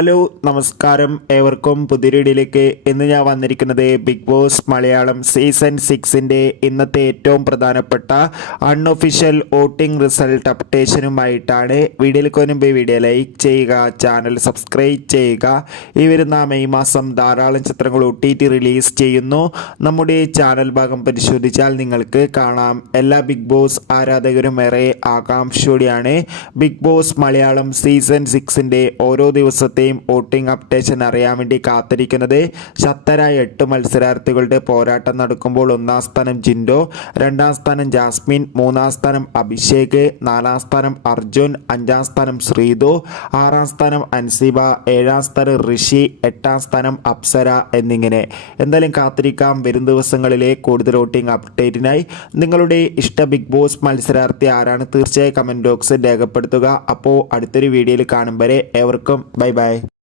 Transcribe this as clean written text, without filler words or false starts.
Hello നമസ്കാരം, ഏവർക്കും പുതിയ വീഡിയോയിലേക്ക്. ഇന്ന് ഞാൻ വന്നിരിക്കുന്നത് ബിഗ് ബോസ് മലയാളം സീസൺ 6ൻ്റെ ഇന്നത്തെ ഏറ്റവും പ്രധാനപ്പെട്ട അൺഒഫീഷ്യൽ വോട്ടിംഗ് റിസൾട്ട് അപ്ഡേഷനുമായിട്ടാണ്. വീഡിയോയിലേക്ക് മുൻപ് വീഡിയോ ലൈക്ക് ചെയ്യുക, ചാനൽ സബ്സ്ക്രൈബ് ചെയ്യുക. ഈ വരുന്ന മെയ് മാസം ധാരാളം ചിത്രങ്ങൾ OTT റിലീസ് ചെയ്യുന്നു. നമ്മുടെ ചാനൽ ഭാഗം പരിശോധിച്ചാൽ നിങ്ങൾക്ക് കാണാം. എല്ലാ ബിഗ് ബോസ് ആരാധകരും ഏറെ ആകാംക്ഷയോടെയാണ് ബിഗ് ബോസ് മലയാളം സീസൺ 6ൻ്റെ ഓരോ ദിവസത്തെ വോട്ടിംഗ് അപ്ഡേഷൻ അറിയാൻ വേണ്ടി കാത്തിരിക്കുന്നത്. ശക്തരായ 8 മത്സരാർത്ഥികളുടെ പോരാട്ടം നടക്കുമ്പോൾ 1-ാം സ്ഥാനം ജിൻഡോ, 2-ാം സ്ഥാനം ജാസ്മിൻ, 3-ാം സ്ഥാനം അഭിഷേക്, 4-ാം സ്ഥാനം അർജുൻ, 5-ാം സ്ഥാനം ശ്രീതു, 6-ാം സ്ഥാനം അൻസിബ, 7-ാം സ്ഥാനം ഋഷി, 8-ാം സ്ഥാനം അപ്സര എന്നിങ്ങനെ. എന്തായാലും കാത്തിരിക്കാം വരും ദിവസങ്ങളിലെ കൂടുതൽ വോട്ടിംഗ് അപ്ഡേറ്റിനായി. നിങ്ങളുടെ ഇഷ്ട ബിഗ് ബോസ് മത്സരാർത്ഥി ആരാണ്? തീർച്ചയായും കമൻറ്റ് ബോക്സിൽ രേഖപ്പെടുത്തുക. അപ്പോൾ അടുത്തൊരു വീഡിയോയിൽ കാണും വരെ ഏവർക്കും ബൈ ബൈ.